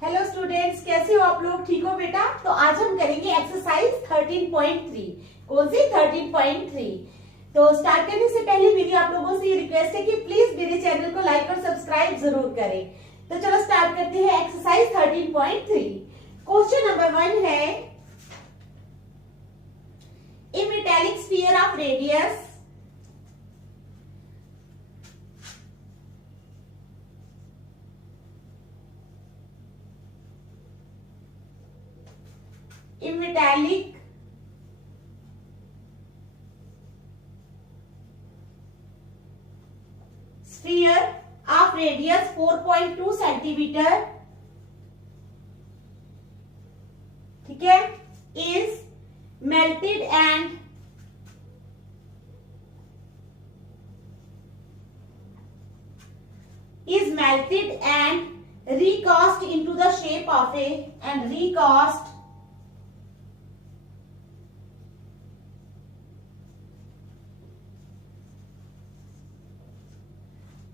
Hello students, कैसे हो आप लोग? ठीक हो बेटा? तो आज हम करेंगे एक्सरसाइज 13.3। कौन सी? 13.3। तो स्टार्ट करने से पहले मेरी आप लोगों से ये रिक्वेस्ट है कि प्लीज मेरे चैनल को लाइक और सब्सक्राइब जरूर करें। तो चलो स्टार्ट करते हैं एक्सरसाइज 13.3। क्वेश्चन नंबर 1 है, a metallic sphere of radius a metallic sphere of radius 4.2 centimeter, ठीक है, is melted and recast into the shape of a and recast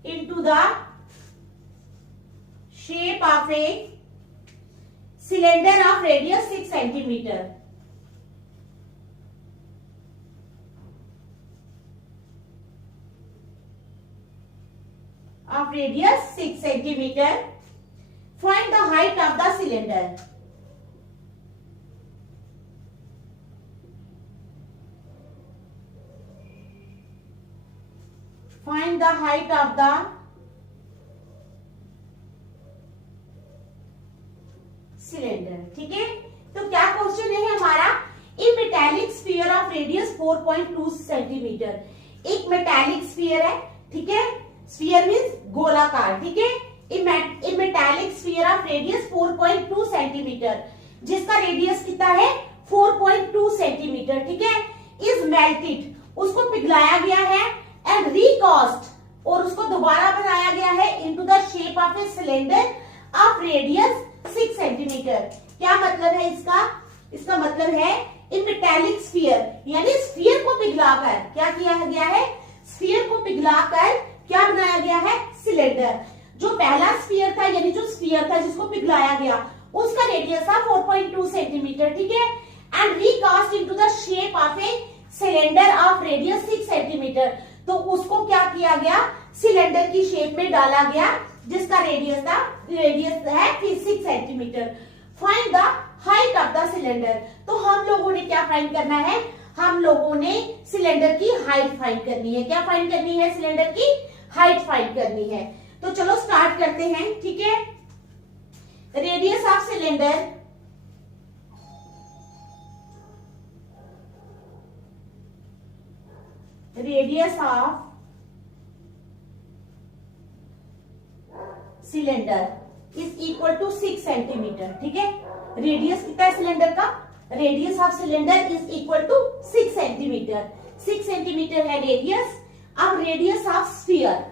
into the shape of a cylinder of radius 6 centimeter. Of radius 6 centimeter. Find the height of the cylinder. Find the height of the cylinder. ठीक है, तो क्या question है हमारा? A metallic sphere of radius 4.2 centimetre. एक metallic sphere है, ठीक है, स्फीयर मीन्स गोलाकार, ठीक है। A metallic sphere of radius 4.2 centimetre, जिसका रेडियस कितना है? 4.2 सेंटीमीटर, ठीक है। इज मेल्टेड, उसको पिघलाया गया है, एंड रिकास्ट, और उसको दोबारा बनाया गया है, into the shape of a cylinder of radius 6 centimetre. क्या मतलब है इसका? इसका मतलब है इन मेटालिक स्फीयर, यानी स्फीयर को पिघलाकर क्या किया गया है? स्फीयर को पिघलाकर क्या बनाया गया है? सिलेंडर। जो पहला स्फीयर था, यानी जो स्फीयर था जिसको पिघलाया गया, उसका रेडियस था 4.2 सेंटीमीटर, ठीक है, and recast into the shape of a cylinder of radius 6 centimetre. तो उसको क्या किया गया? सिलेंडर की शेप में डाला गया, जिसका रेडियस है 6 centimetre. Find the height of the cylinder. तो हम लोगों ने क्या फाइंड करना है? हम लोगों ने सिलेंडर की हाइट फाइंड करनी है। क्या फाइंड करनी है? सिलेंडर की हाइट फाइंड करनी है। तो चलो स्टार्ट करते हैं, ठीक है। Radius of cylinder, radius of cylinder is equal to 6 centimetre, ठीक है। रेडियस कितना है सिलेंडर का? Radius of cylinder is equal to 6 centimetre. 6 centimetre है रेडियस। अब रेडियस ऑफ स्फीयर,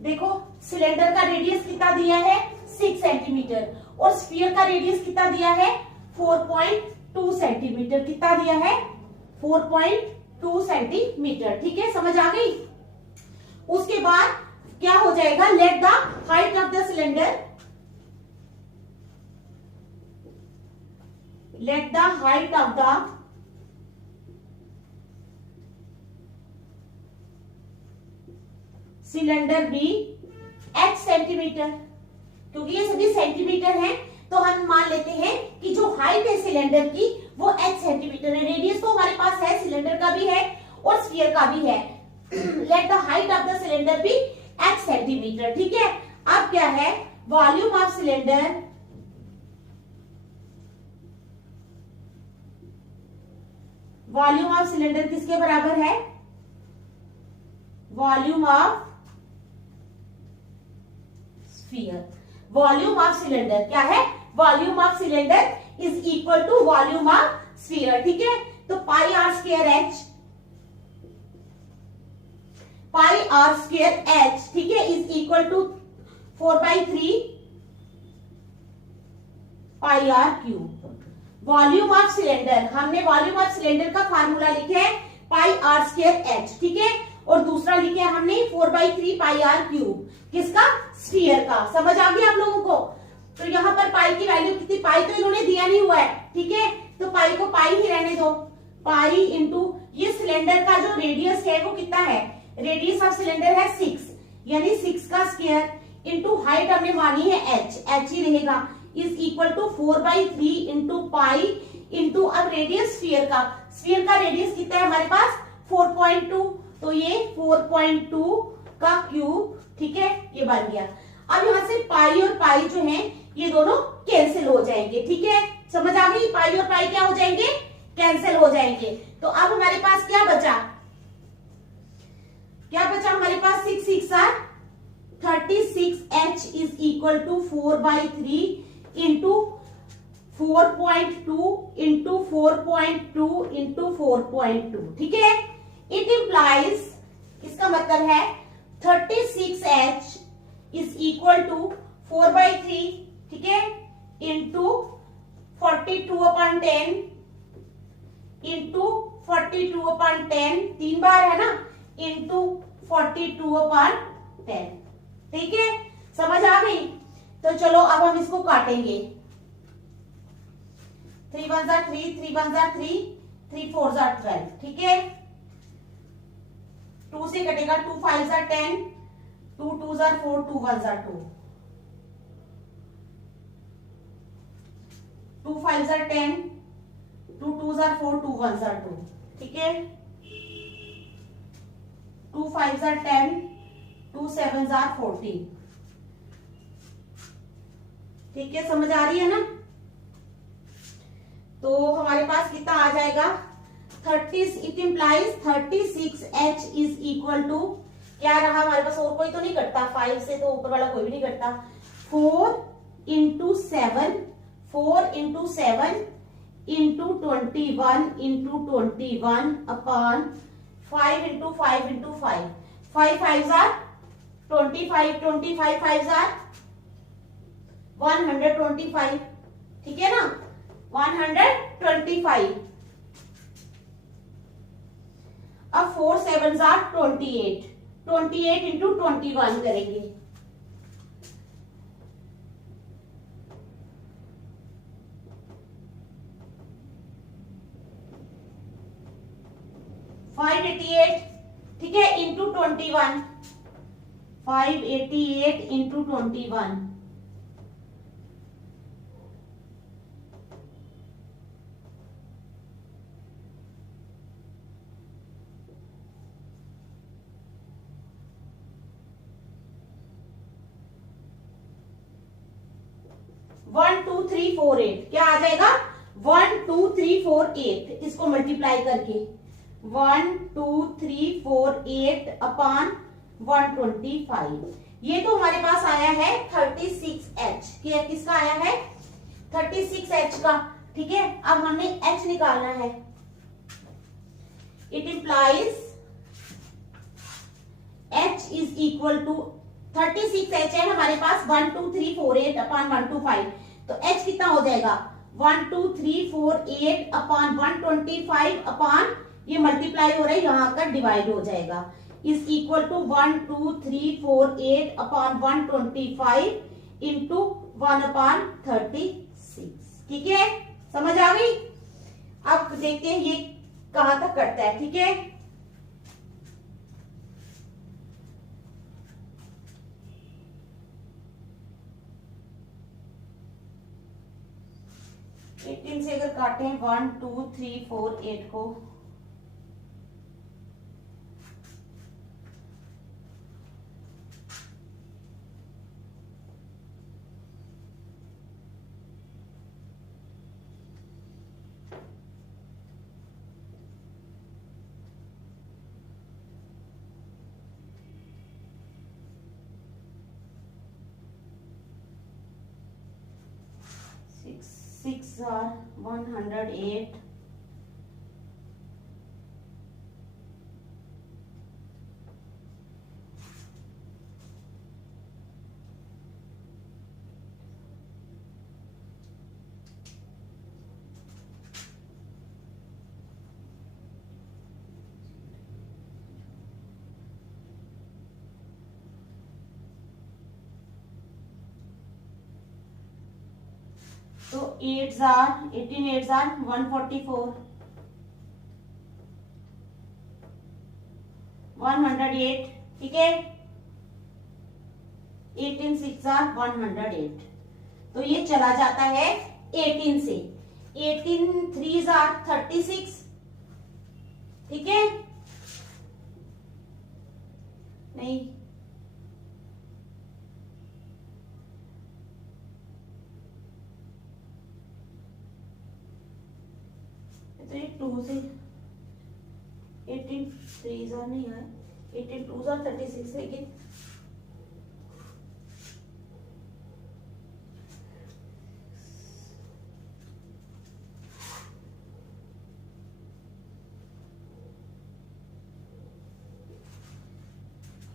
देखो सिलेंडर का रेडियस कितना दिया है? 6 सेंटीमीटर, और स्फीयर का रेडियस कितना दिया है? 4.2 सेंटीमीटर। कितना दिया है? 4.2 सेंटीमीटर, ठीक है, समझ आ गई। उसके बाद क्या हो जाएगा? Let the height of the cylinder, let the height of the cylinder be h centimetre. क्योंकि ये सभी सेंटीमीटर हैं, तो हम मान लेते हैं कि जो हाइट है सिलेंडर की वो h सेंटीमीटर है। रेडियस तो हमारे पास है, सिलेंडर का भी है और स्फीयर का भी है। Let the height of the cylinder be h centimetre, ठीक है। अब क्या है? Volume of cylinder, volume of cylinder किसके बराबर है? Volume of sphere. Volume of cylinder क्या है? Volume of cylinder is equal to volume of sphere, ठीक है। तो pi r square h, pi r square h, ठीक है, is equal to 4/3 pi r cube. Volume of cylinder, हमने volume of cylinder का formula लिखा है पाई आर स्क्वायर एच, ठीक है। और दूसरा लिखे हमने 4/3 पाई आर क्यूब, किसका? स्फीयर का। समझ आ गया आप लोगों को? तो यहाँ पर पाई की वैल्यू कितनी, पाई तो इन्होंने दिया नहीं हुआ है, ठीक है, तो पाई को पाई ही रहने दो। पाई इंटू ये सिलेंडर का जो रेडियस है वो कितना है, रेडियस ऑफ सिलेंडर है 6, यानी 6 का स्क्वायर इंटू हाइट हमने मानी है एच ही रहेगा, is equal to 4/3 into pi into अब रेडियस स्फीयर का रेडियस कितना है हमारे पास 4.2, तो ये 4.2 का क्यूब, ठीक है, ये बन गया। अब यहाँ से पाई और पाई जो है ये दोनों कैंसिल हो जाएंगे, ठीक है, समझ आ गई? पाई और पाई क्या हो जाएंगे, कैंसिल हो जाएंगे। तो अब हमारे पास क्या बचा, हमारे पास 6 6 36h is equal to 4/3 into 4.2 into 4.2 into 4.2, ठीक है। इट इम्प्लाइज, इसका मतलब है 36h इज इक्वल टू 4/3, ठीक है, इंटू 42/10 इंटू 42/10, 3 बार है ना, इंटू 42/10, ठीक है, समझ आ गई? तो चलो अब हम इसको काटेंगे। 3 1 3, 3 1 3, 3 4 12, ठीक है। 2 से कटेगा, 2 5 10, 2 2 4, 2 1 2, 2 5 10, 2 2 4, 2 1 2, ठीक है। 2 5 10, 2 7 14, ठीक है, समझ आ रही है ना? तो हमारे पास कितना आ जाएगा 30, it implies 36h is equal to, क्या रहा हमारे पास, और कोई तो नहीं कटता, 5 से तो ऊपर वाला कोई भी नहीं कटता, 4 into 7, 4 into 7 into 21 into 21 upon 5 into 5 into 5, 5 5 25, 25 5 125, ठीक है ना, 125। अब 4 7 28, 28 इंटू 21 करेंगे, ठीक है, इंटू 21, 588 इंटू 21, 1 2 3 4 8, क्या आ जाएगा 1 2 3 4 8, इसको मल्टीप्लाई करके 1 2 3 4 8 अपॉन 125, ये तो हमारे पास आया है 36h, किसका आया है 36h का, ठीक है। अब हमने h निकालना है, it implies h is equal to 36h है हमारे पास 1 2 3 4 8 अपॉन 125, तो h कितना हो जाएगा 1 2 3 4 8 अपॉन 125 अपॉन, ये मल्टीप्लाई हो रहा है, यहाँ आकर डिवाइड हो जाएगा, is equal to 1 2 3 4 8 upon 125 into 1 upon 36, ठीक है, समझ आ गई? अब देखते हैं ये कहां तक करता है, ठीक है। से अगर काटें 1 2 3 4 8 को, six are 108, तो 8 जार 18 8 जार 144 108, ठीक है। 18 6 जार 108, तो ये चला जाता है 18 से। 18 3 जार 36, ठीक है। नहीं, तो ये 2 से 18 3 जार नहीं है, 18 2 जार 36, लेकिन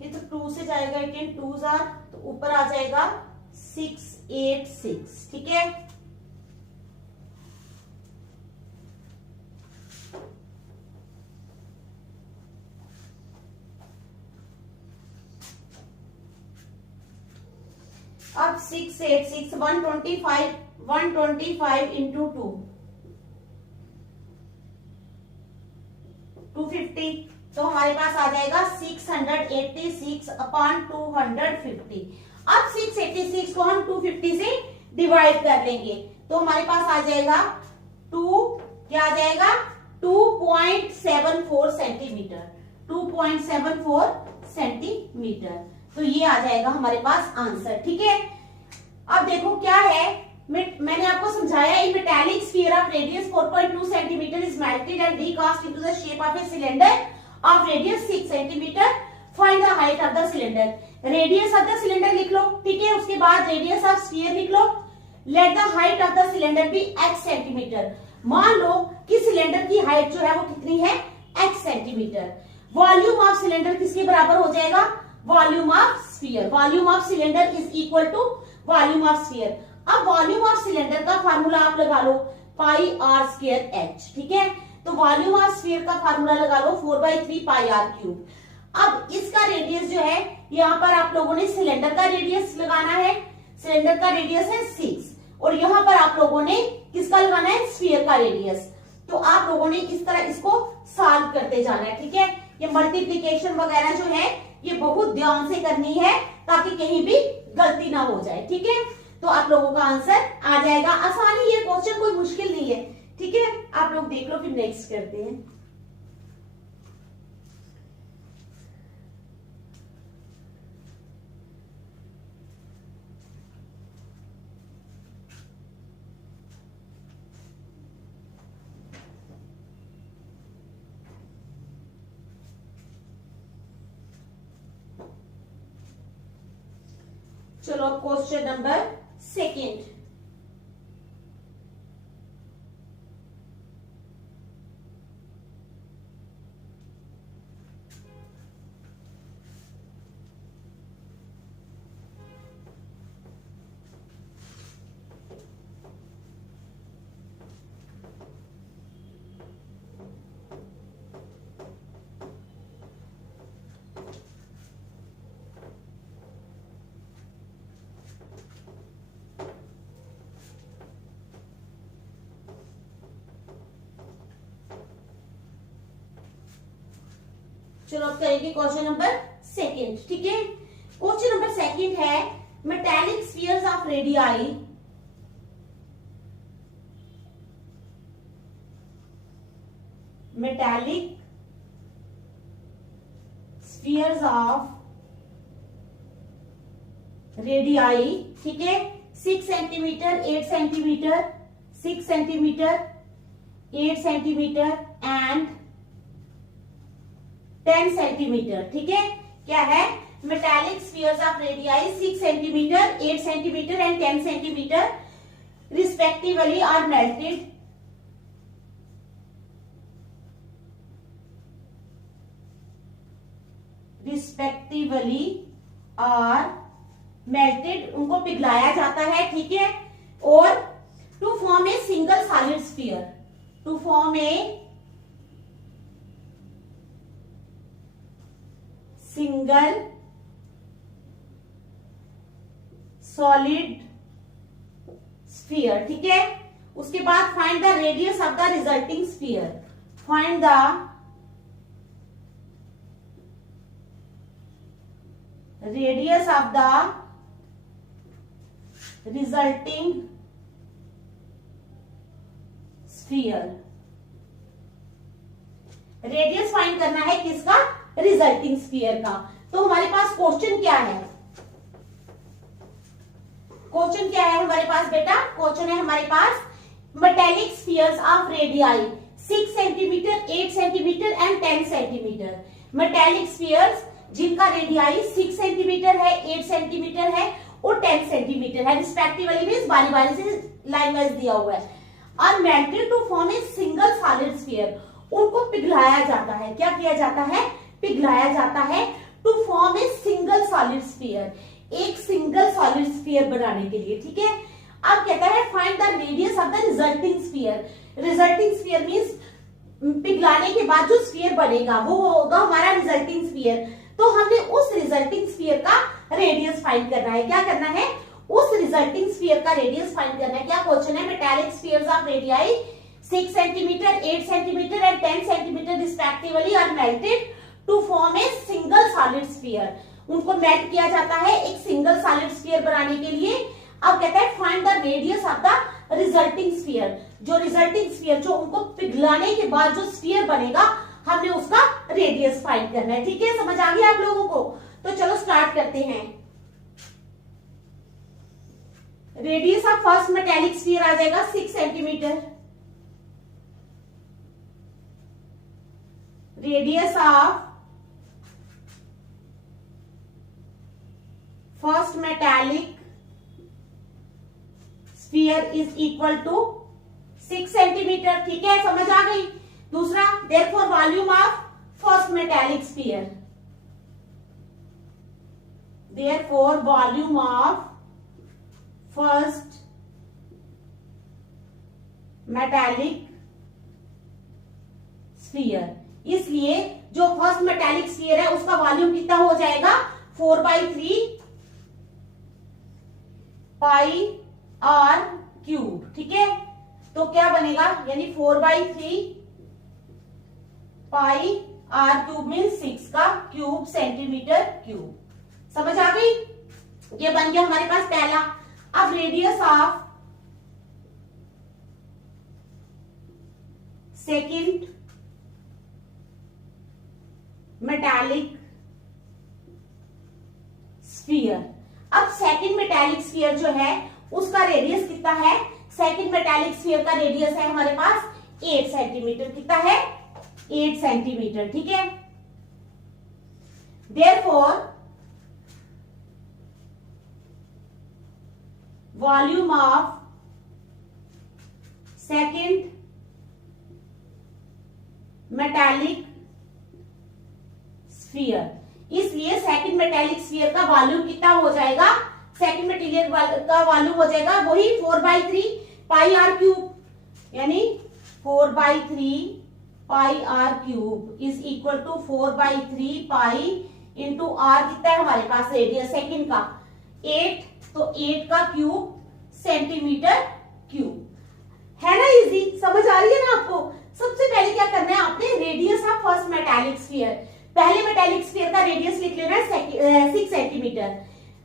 ये तो 2 से जाएगा, 18 2 जार, तो ऊपर आ जाएगा 686, ठीक है। अब 686 125 इंटू 250, तो हमारे पास आ जाएगा 686 अपॉन 250। अब 686 को हम 250 से डिवाइड कर लेंगे, तो हमारे पास आ जाएगा 2, क्या आ जाएगा 2.74 सेंटीमीटर, 2.74 सेंटीमीटर। तो ये आ जाएगा हमारे पास आंसर, ठीक है। अब देखो क्या है, मैंने आपको समझाया, in metallic sphere of radius 4.2 centimetre is melted and recast into the shape of a cylinder of radius 6 centimetre. Find the height of the cylinder. Radius of the cylinder लिख लो, ठीक है। उसके बाद रेडियस ऑफ स्फीयर लिख लो। Let the height of the cylinder be x centimetre. मान लो कि सिलेंडर की हाइट जो है वो कितनी है, x centimetre. Volume of cylinder किसके बराबर हो जाएगा, volume of sphere. Volume of cylinder is equal to volume of sphere. अब वॉल्यूम ऑफ सिलेंडर का फार्मूला आप लगा लो, पाई आर स्क्वायर एच, ठीक है। तो वॉल्यूम ऑफ स्फीयर का फार्मूला लगा लो 4/3 पाई आर क्यूब। अब इसका रेडियस जो है, यहाँ पर आप लोगों ने सिलेंडर का रेडियस लगाना है। सिलेंडर का रेडियस है 6, और यहाँ पर आप लोगों ने किसका लगाना है, स्फीयर का रेडियस। तो आप लोगों ने इस तरह इसको सॉल्व करते जाना है, ठीक है। ये मल्टीप्लीकेशन वगैरह जो है ये बहुत ध्यान से करनी है, ताकि कहीं भी गलती ना हो जाए, ठीक है। तो आप लोगों का आंसर आ जाएगा। आसानी, ये क्वेश्चन कोई मुश्किल नहीं है, ठीक है। आप लोग देख लो, फिर नेक्स्ट करते हैं। चलो क्वेश्चन नंबर 2। चलो अब करेंगे क्वेश्चन नंबर 2, ठीक है। क्वेश्चन नंबर 2 है, metallic spheres of radii metallic spheres of radii, ठीक है। 6 centimetre 8 centimetre 6 centimetre 8 centimetre and 10 centimetre, ठीक है। क्या है, metallic spheres of radii 6 centimetre 8 centimetre and 10 centimetre respectively are melted उनको पिघलाया जाता है, ठीक है। और to form a single solid sphere, to form a single solid sphere, ठीक है। उसके बाद find the radius of the resulting sphere, find the radius of the resulting sphere. Radius find करना है किसका? रिजल्टिंग स्फीयर का। तो हमारे पास क्वेश्चन क्या है? क्वेश्चन क्या है हमारे पास बेटा? क्वेश्चन है हमारे पास metallic spheres of radii 6 centimetre, 8 centimetre and 10 centimetre. Metallic spheres जिनका रेडियाई 6 सेंटीमीटर है, 8 सेंटीमीटर है और 10 सेंटीमीटर है रिस्पेक्टिवली, मींस बारी बारी से लाइन वाइज दिया हुआ है। और melted to form a single solid sphere, उनको पिघलाया जाता है। क्या किया जाता है? पिघलाया जाता है। To form a single solid sphere, एक सिंगल सॉलिड स्फीयर बनाने के लिए, ठीक है। अब कहता है find the radius of the resulting sphere. Resulting sphere means पिघलाने के बाद जो स्फीयर बनेगा वो होगा हमारा रिजल्टिंग स्फीयर। तो हमने उस रिजल्टिंग स्फीयर का रेडियस फाइंड करना है। क्या करना है? उस रिजल्टिंग स्फीयर का रेडियस फाइंड करना है। क्या क्वेश्चन है? Metallic spheres of radii 6 centimetre, 8 centimetre and 10 centimetre respectively are melted to form a single solid sphere. उनको मेल्ट किया जाता है एक सिंगल सॉलिड स्फीयर बनाने के लिए। अब कहता है find the radius of the resulting sphere. जो रिजल्टिंग स्फीयर, जो उनको पिघलाने के बाद जो स्फीयर बनेगा, हमने उसका रेडियस फाइंड करना है, ठीक है। समझ आ गया आप लोगों को? तो चलो स्टार्ट करते हैं। Radius of first metallic sphere आ जाएगा 6 centimetre. Radius of first metallic sphere is equal to 6 centimetre, ठीक है। समझ आ गई? दूसरा, therefore volume of first metallic sphere, therefore volume of first metallic sphere. इसलिए जो फर्स्ट मेटेलिक स्फीयर है उसका वॉल्यूम कितना हो जाएगा? 4/3 पाई आर क्यूब, ठीक है। तो क्या बनेगा? यानी 4/3 पाई आर क्यूब मीन 6 का क्यूब सेंटीमीटर क्यूब। समझ आ गई? ये बन गया हमारे पास पहला। अब radius of second metallic sphere. अब सेकंड मेटालिक स्फीयर जो है उसका रेडियस कितना है? सेकंड मेटालिक स्फीयर का रेडियस है हमारे पास 8 सेंटीमीटर। कितना है? 8 सेंटीमीटर, ठीक है। Therefore volume of second metallic sphere, इसलिए सेकंड मेटालिक स्फीयर का वॉल्यूम कितना हो जाएगा? सेकंड मेटेरियल का वॉल्यूम हो जाएगा वही 4/3 पाई आर क्यूब, यानी 4/3 pi r cube is equal to 4/3 pi into r. कितना है हमारे पास रेडियस सेकंड का? 8, तो 8 का क्यूब सेंटीमीटर क्यूब। है ना इजी? समझ आ रही है ना आपको? सबसे पहले क्या करना है आपने? Radius of first metallic sphere, पहले मेटालिक स्फीयर का रेडियस लिख लेना है 6 centimetre.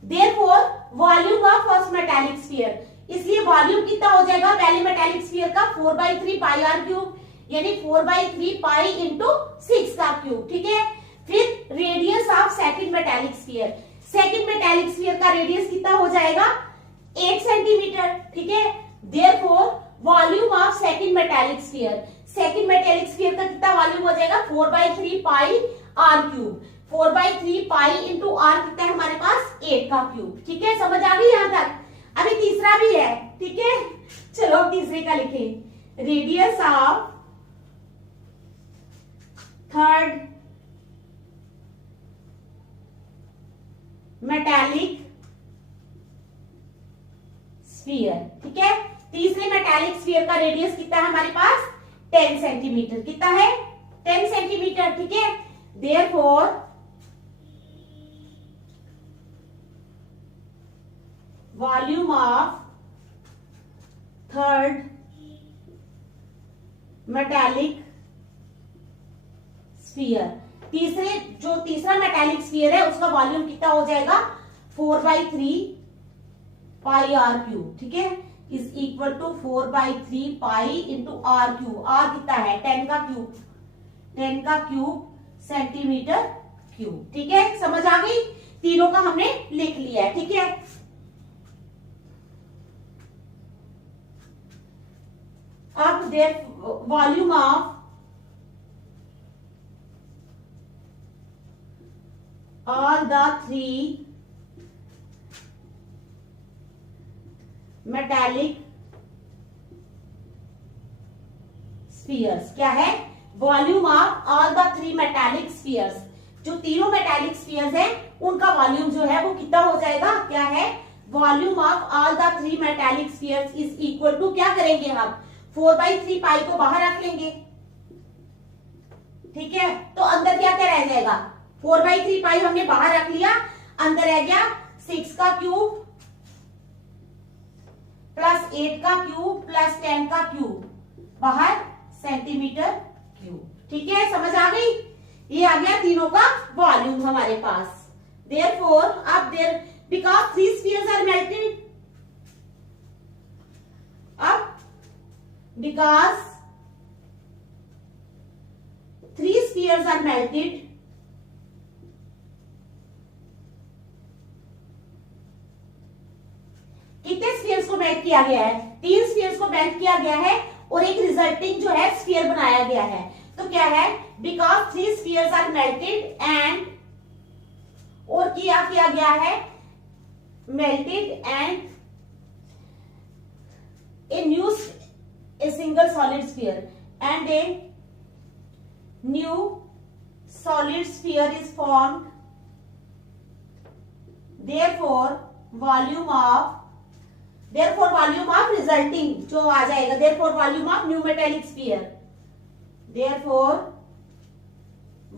Therefore volume of first metallic sphere, इसलिए वॉल्यूम कितना हो जाएगा पहले मेटालिक स्फीयर का? 4/3 पाई आर क्यूब, यानी 4/3 पाई इंटू 6 का क्यूब, ठीक है। फिर radius of second metallic sphere, second metallic sphere का रेडियस कितना हो जाएगा? 8 सेंटीमीटर, ठीक है। Therefore volume of second metallic sphere, second metallic sphere का कितना वॉल्यूम हो जाएगा? 4/3 pi r cube, 4/3 pi into r कितना है हमारे पास? 8 का क्यूब, ठीक है। समझ आ गई यहां तक? अभी तीसरा भी है, ठीक है। चलो तीसरे का लिखें। Radius of third metallic sphere, ठीक है। तीसरे मेटालिक स्फीयर का रेडियस कितना है हमारे पास? 10 सेंटीमीटर। कितना है? 10 सेंटीमीटर, ठीक है। Therefore volume of third metallic sphere. तीसरा मेटालिक स्फीयर है उसका वॉल्यूम कितना हो जाएगा 4/3 पाई आर क्यूब, ठीक है, is equal to 4/3 pi into r cube. R कितना है 10 का क्यूब सेंटीमीटर क्यूब, ठीक है, समझ आ गई। तीनों का हमने लिख लिया है, ठीक है। अब there volume of all the three metallic spheres, क्या है volume of all the 3 metallic spheres. जो तीनों मेटालिक स्फीयर्स हैं उनका वॉल्यूम जो है वो कितना हो जाएगा, क्या है volume of all the 3 metallic spheres is equal to, क्या करेंगे हम 4/3 पाई को बाहर रख लेंगे, ठीक है, तो अंदर क्या क्या रह जाएगा 4/3 पाई हमने बाहर रख लिया, अंदर रह गया 6 का क्यूब प्लस 8 का क्यूब प्लस 10 का क्यूब बाहर सेंटीमीटर क्यूब, ठीक है, समझ आ गई। ये आ गया तीनों का वॉल्यूम हमारे पास। देयरफॉर अब बिकॉज 3 स्फीयर्स आर मेल्टेड, अब बिकॉज 3 स्फीयर्स आर मेल्टेड, कितने स्फीयर्स को मेल्ट किया गया है 3 स्फीयर्स को मेल्ट किया गया है और एक रिजल्टिंग जो है स्फीयर बनाया गया है। तो क्या है because 3 spheres are melted and, और किया गया है melted and a single solid sphere and a new solid sphere is formed, therefore volume of resulting जो आ जाएगा therefore volume of new metallic sphere, therefore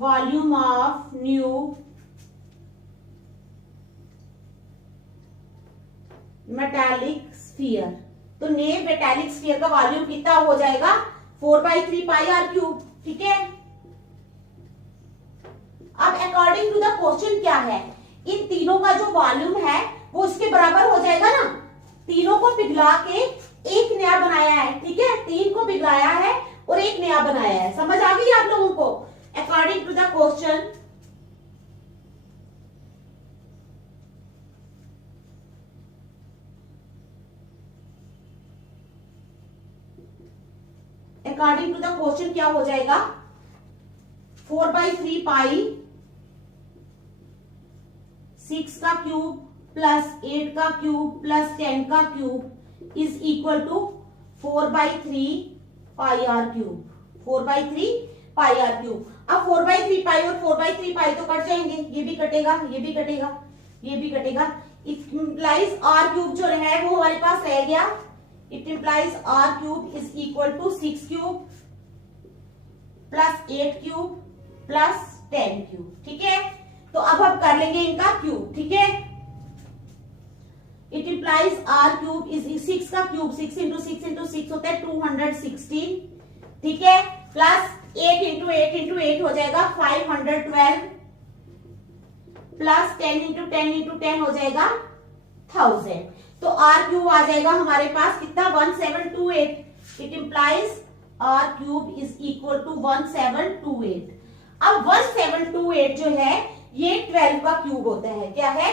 volume of new metallic sphere. तो नए metallic sphere का volume कितना हो जाएगा 4/3 pi r cube, ठीक है। अब अकॉर्डिंग टू द क्वेश्चन क्या है, इन तीनों का जो वॉल्यूम है वो इसके बराबर हो जाएगा ना। तीनों को पिघला के एक नया बनाया है, ठीक है, 3 को पिघलाया है और एक नया बनाया है, समझ आ गई आप लोगों को। अकॉर्डिंग टू द क्वेश्चन क्या हो जाएगा 4/3 पाई 6 का क्यूब प्लस 8 का क्यूब प्लस 10 का cube is equal to 4/3 pi r cube, 4/3 pi r cube. अब 4/3 पाई और 4/3 पाई तो कट जाएंगे, ये भी कटेगा, ये भी कटेगा, ये भी कटेगा। इट इंप्लाइज आर क्यूब जो है वो हमारे पास रह गया, it implies r cube is equal to 6 cube plus 8 cube plus 10 cube, ठीक है। तो अब हम कर लेंगे इनका क्यूब, ठीक है। It implies r cube is 6 का क्यूब 6 इंटू 6 इंटू 6 होता है 216, ठीक है, प्लस 8 इंटू 8 इंटू 8 हो जाएगा 512 प्लस 10 इंटू 10 इंटू 10 हो जाएगा 1000। तो आर क्यूब आ जाएगा हमारे पास कितना 1728। It implies r cube is equal to 1728। अब 1728 जो है ये 12 का क्यूब होता है, क्या है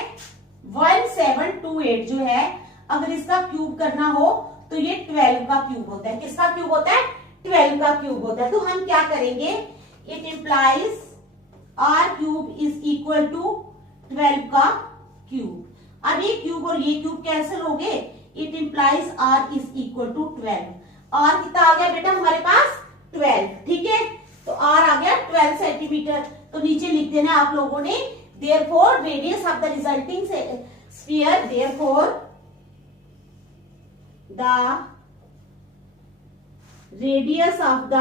1728 जो है अगर इसका क्यूब करना हो तो ये 12 का क्यूब होता है। किसका क्यूब होता है 12 का क्यूब होता है। तो हम क्या करेंगे, it implies r cube is equal to 12 का क्यूब। अब ये क्यूब और ये क्यूब कैंसिल हो गए, it implies r is equal to 12। R कितना आ गया बेटा हमारे पास 12, ठीक है। तो आर आ गया 12 सेंटीमीटर। तो नीचे लिख देना आप लोगों ने therefore radius of the resulting sphere, therefore the radius of the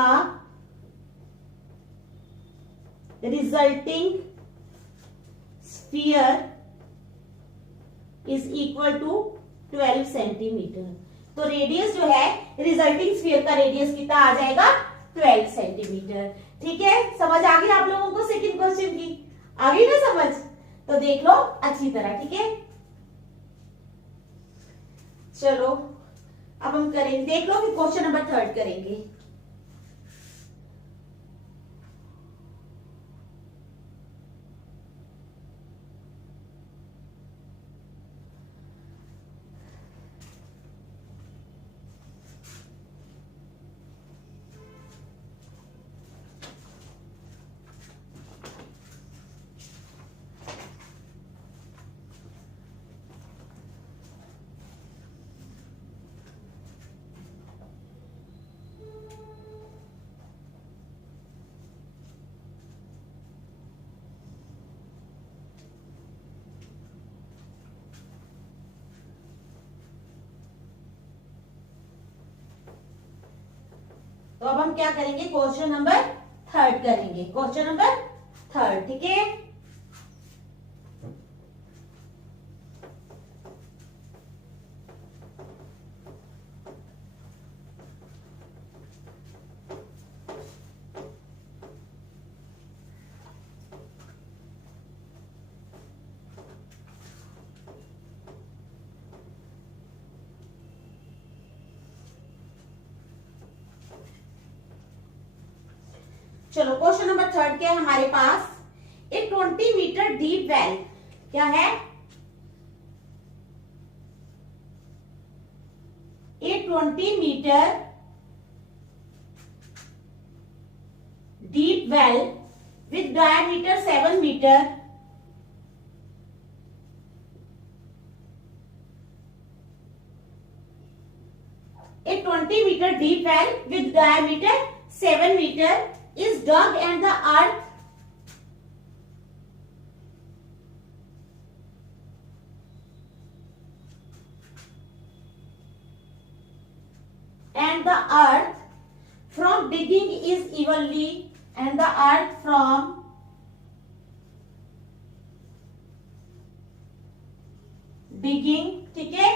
resulting sphere is equal to 12 centimetre. तो रेडियस जो है रिजल्टिंग स्फीयर का रेडियस कितना आ जाएगा 12 सेंटीमीटर। ठीक है, समझ आ गई आप लोगों को सेकंड क्वेश्चन की? आ गई ना समझ? तो देख लो अच्छी तरह। ठीक है, चलो अब हम करेंगे, देख लो कि क्वेश्चन नंबर 3 करेंगे। तो अब हम क्या करेंगे, क्वेश्चन नंबर 3 करेंगे। क्वेश्चन नंबर 3, ठीक है। चलो क्वेश्चन नंबर 3 क्या है हमारे पास, एक 20 मीटर डीप वेल क्या है, एक 20 metre deep well with diameter 7 metre a 20 meter deep well with diameter 7 meter is dug and the earth from digging is evenly and the earth from digging, ठीक है,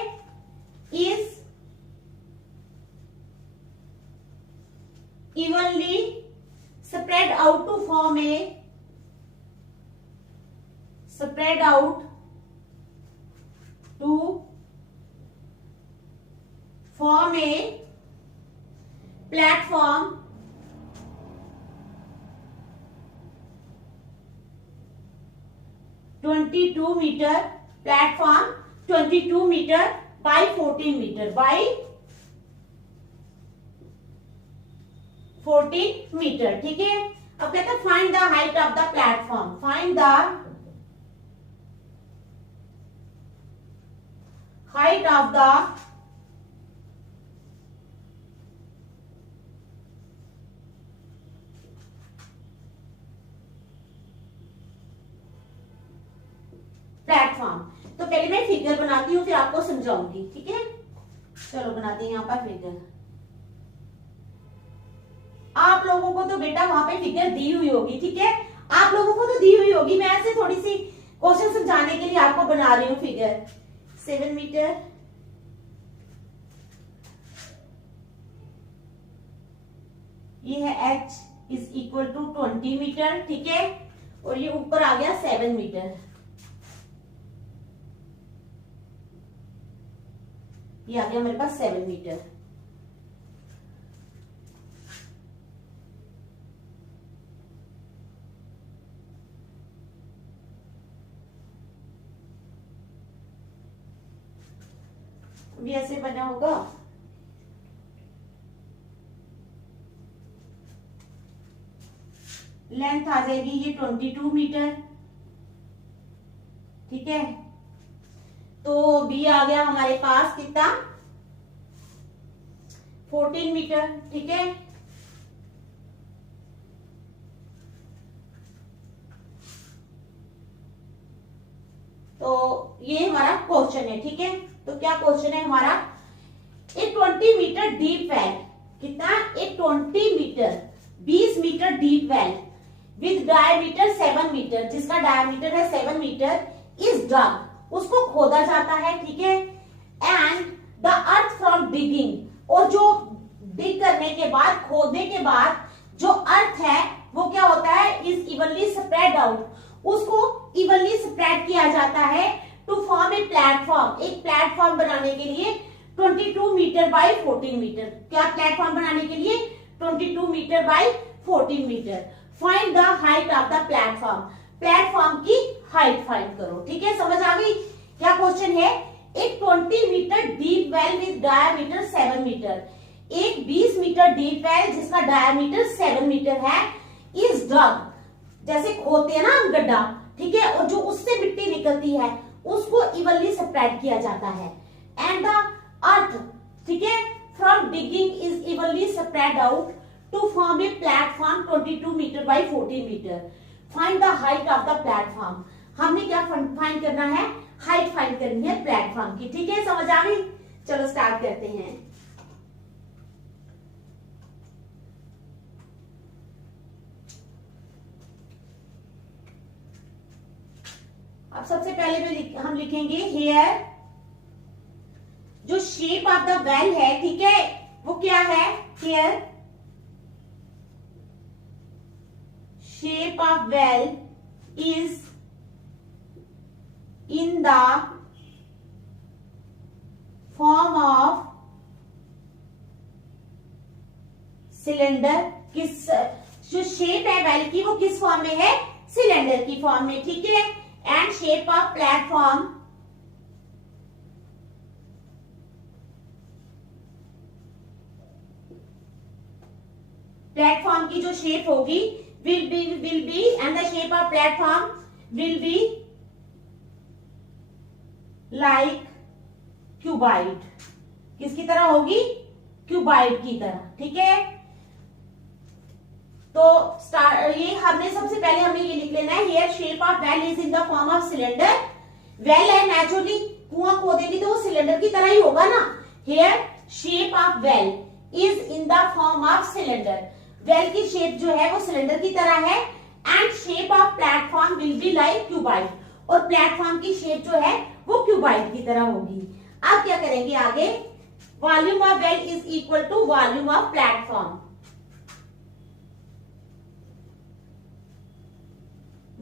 is evenly spread out to form a platform (22 meter) platform 22 meter by 14 meter by 14 metre, ठीक है। अब कहते हैं find the height of the platform, find the height of the platform. तो पहले मैं फिगर बनाती हूँ फिर आपको समझाऊंगी, ठीक है। चलो बनाते हैं यहाँ पर फिगर। आप लोगों को तो बेटा वहां पे फिगर दी हुई होगी, ठीक है, आप लोगों को तो दी हुई होगी, मैं ऐसे थोड़ी सी क्वेश्चन समझाने के लिए आपको बना रही हूँ फिगर। 7 मीटर, ये है h is equal to 20 metre, ठीक है, और ये ऊपर आ गया 7 मीटर, ये आ गया मेरे पास 7 मीटर। भी ऐसे बना होगा, लेंथ आ जाएगी ये 22 मीटर, ठीक है। तो बी आ गया हमारे पास कितना 14 मीटर, ठीक है। तो ये हमारा क्वेश्चन है, ठीक है। तो क्या क्वेश्चन है हमारा, एक 20 मीटर डीप वेल, कितना, एक 20 metre 20 metre deep well with diameter 7 metre, जिसका डायमीटर है 7 मीटर, इज डग, उसको खोदा जाता है, ठीक है, and the earth from digging, और जो डिग करने के बाद, खोदने के बाद जो अर्थ है वो क्या होता है, इज इवनली स्प्रेड आउट, उसको इवनली स्प्रेड किया जाता है टू फॉर्म ए प्लेटफॉर्म, एक प्लेटफॉर्म बनाने के लिए 22 मीटर बाई 14 मीटर। क्या प्लेटफॉर्म बनाने के लिए 22 metre by 14 metre. Find the height of the platform, platform की हाइट फाइंड करो। ठीक है, समझ आ गई। क्या क्वेश्चन है, एक 20 metre deep well with diameter 7 metre, एक 20 मीटर डीप वेल जिसका डायमीटर 7 मीटर है, इज डग, जैसे खोदते हैं ना गड्ढा, ठीक है, और जो उससे मिट्टी निकलती है उसको इवनली स्प्रेड किया जाता है। एंड द अर्थ, ठीक है, from digging is evenly spread out to form a platform 22 metre by 14 metre. Find the height of the platform, हमने क्या फाइंड करना है, हाइट फाइंड करनी है प्लेटफॉर्म की। ठीक है, समझ आ गई। चलो स्टार्ट करते हैं। अब सबसे पहले हम लिखेंगे हेयर, जो शेप ऑफ द वेल है, ठीक है, वो क्या है, here shape of well is in the form of cylinder, किस, जो शेप है वेल की वो किस फॉर्म में है, सिलेंडर की फॉर्म में। ठीक है, and shape of platform platform की जो शेप होगी will be and the shape of platform will be like cuboid, किसकी तरह होगी, क्यूबाइड की तरह। ठीक है, तो ये हमने सबसे पहले हमें ये लिख लेना है, here shape of well is in the form of cylinder. Well है, नेचुरली कुआं खोदेंगे तो वो सिलेंडर की तरह ही होगा ना। Here shape of well is in the form of cylinder, well की शेप जो है वो सिलेंडर की तरह है। And shape of platform will be like cuboid, और प्लेटफॉर्म की शेप जो है वो क्यूबाइड की तरह होगी। अब क्या करेंगे आगे, volume of well is equal to volume of platform,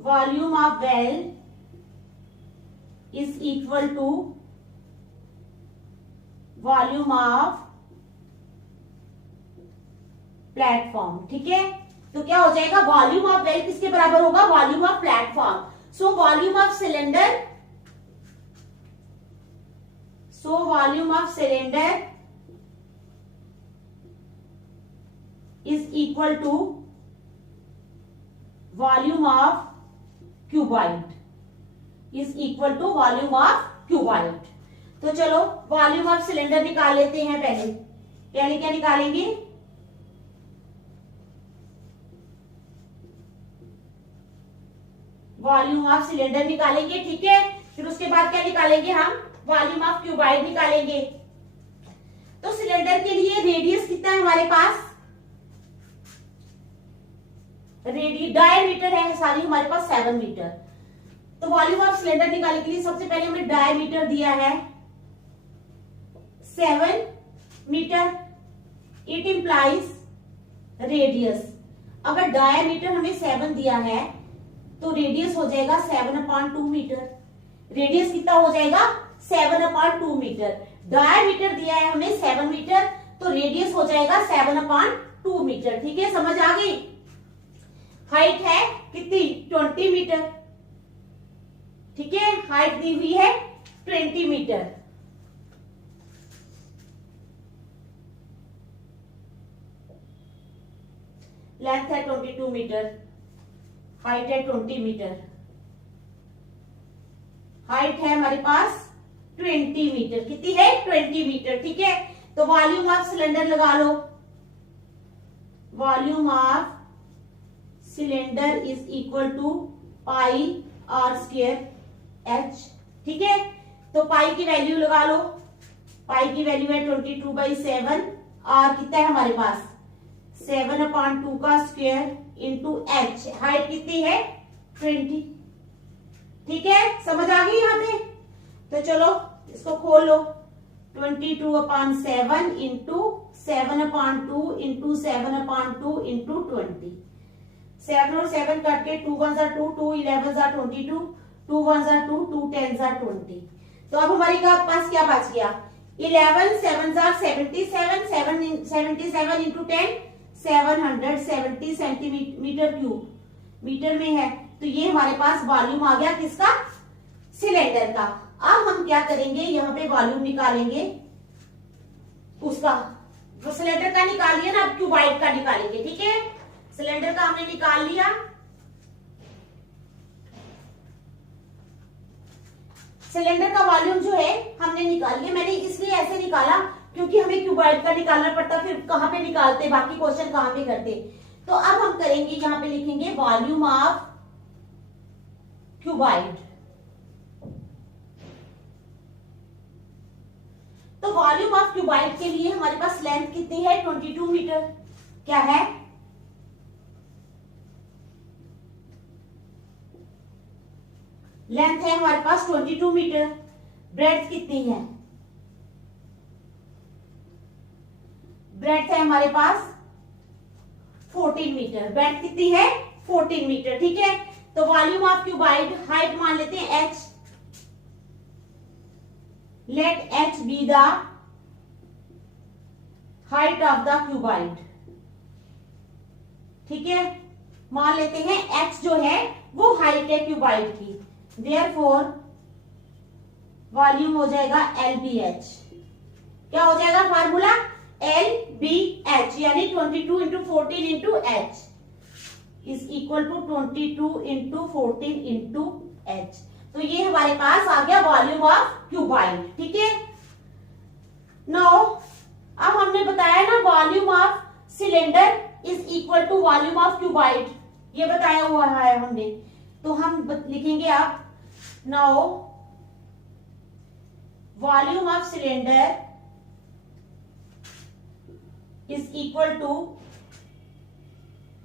volume of well is equal to volume of platform. ठीक है, तो क्या हो जाएगा, वॉल्यूम ऑफ वेल किसके बराबर होगा, volume of platform. So volume of cylinder, so volume of cylinder is equal to volume of cuboid, is equal to volume of cuboid. तो चलो वॉल्यूम ऑफ सिलेंडर निकाल लेते हैं। पहले पहले क्या निकालेंगे, वॉल्यूम ऑफ सिलेंडर निकालेंगे। ठीक है, फिर उसके बाद क्या निकालेंगे हम, वॉल्यूम ऑफ क्यूबाइड निकालेंगे। तो सिलेंडर के लिए रेडियस कितना है हमारे पास, डायमीटर है सारी हमारे पास 7 मीटर। तो वॉल्यूम ऑफ सिलेंडर निकालने के लिए सबसे पहले हमने डायमीटर दिया है 7 मीटर, इट इंप्लाइज रेडियस, अगर डायमीटर हमें 7 दिया है तो रेडियस हो जाएगा 7/2 मीटर। रेडियस कितना हो जाएगा, 7/2 मीटर। डायमीटर दिया है हमें 7 मीटर, तो रेडियस हो जाएगा 7/2 मीटर। ठीक है, समझ आ गई। हाइट है कितनी, 20 मीटर। ठीक है, हाइट दी हुई है 20 मीटर। लेंथ है 22 मीटर, हाइट है 20 मीटर, हाइट है हमारे पास 20 मीटर। कितनी है, 20 मीटर। ठीक है, तो वॉल्यूम ऑफ सिलेंडर लगा लो, volume of cylinder is equal to pi r square h. ठीक है, तो पाई की वैल्यू लगा लो, पाई की वैल्यू है 22/7, आर कितना है हमारे पास 7/2 का स्क्वायर इंटू एच, हाइट कितनी है 20। ठीक है, समझ आ गई यहाँ पे। तो चलो इसको खोल लो, 22/7 इंटू 7/2 इंटू 7/2 इंटू 20। 7 और 7 कट के 2 1 2, 2 11 22, 2 1 2, 2 10 20। तो अब हमारे पास क्या बच गया? 11 7 77, 77 इंटू 10 770 सेंटीमीटर क्यूब मीटर में है। तो ये हमारे पास वॉल्यूम आ गया किसका? सिलेंडर का। अब हम क्या करेंगे, यहाँ पे वॉल्यूम निकालेंगे उसका, जो सिलेंडर का निकाल लिया ना, अब क्यूबाइड का निकालेंगे। ठीक है, सिलेंडर का हमने निकाल लिया। सिलेंडर का वॉल्यूम जो है हमने निकाल लिया। मैंने इसलिए ऐसे निकाला क्योंकि हमें क्यूबाइड का निकालना पड़ता, फिर कहां पे निकालते, बाकी क्वेश्चन कहां पे करते। तो अब हम करेंगे, यहां पे लिखेंगे वॉल्यूम ऑफ क्यूबाइड। तो वॉल्यूम ऑफ क्यूबाइड के लिए हमारे पास लेंथ कितनी है? 22 मीटर। क्या है? लेंथ है हमारे पास 22 मीटर। ब्रेड्थ कितनी है? ब्रेड्थ है हमारे पास 14 मीटर। ब्रेड्थ कितनी है? 14 मीटर। ठीक है, तो वॉल्यूम ऑफ क्यूबाइड, हाइट मान लेते हैं h, let h be the height of the cuboid. ठीक है, मान लेते हैं h जो है वो हाइट है क्यूबाइड की। देयरफॉर वॉल्यूम हो जाएगा LBH। क्या हो जाएगा फार्मूला? LBH, यानी 22 into 14 into h is equal to 22 into 14 into h। तो ये हमारे पास आ गया वॉल्यूम ऑफ क्यूबाइड। ठीक है, नाउ अब हमने बताया ना volume of cylinder is equal to volume of cuboid, ये बताया हुआ है हमने। तो हम लिखेंगे आप now volume of cylinder is equal to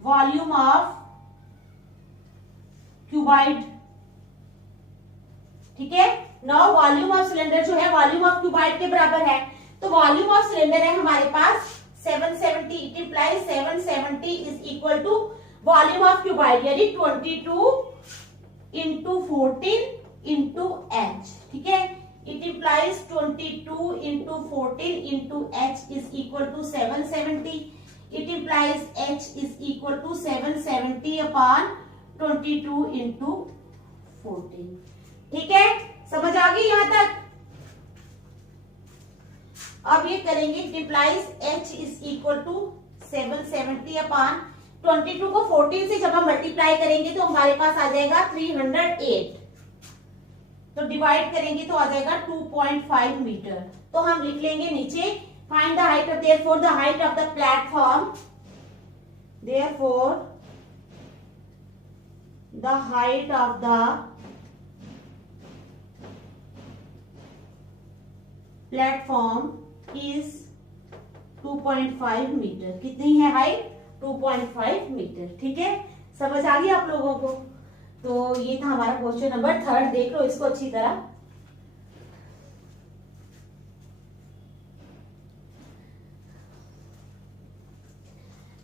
volume of cuboid. ठीक है, नाउ वॉल्यूम ऑफ सिलेंडर जो है वॉल्यूम ऑफ क्यूबाइड के बराबर है। तो वॉल्यूम ऑफ सिलेंडर है हमारे पास 770, it implies 770 is equal to volume of cuboid, यानी 22 इंटू 14 इंटू h। ठीक है, it implies 22 into 14 into h is equal to 770। It implies h is equal to 770 upon 22 into 14। ठीक है, समझ आ गई यहां तक? अब ये करेंगे, it implies h is equal to 770 upon 22 को 14 से जब हम मल्टीप्लाई करेंगे तो हमारे पास आ जाएगा 308। तो डिवाइड करेंगे तो आ जाएगा 2.5 मीटर। तो हम लिख लेंगे नीचे, find the height of, therefore the height of the platform, therefore the height of the platform is 2.5 metre. कितनी है हाइट? 2.5 मीटर। ठीक है, समझ आ गई आप लोगों को? तो ये था हमारा क्वेश्चन नंबर 3। देख लो इसको अच्छी तरह।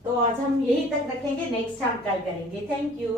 तो आज हम यही तक रखेंगे, नेक्स्ट हम कल करेंगे। Thank you.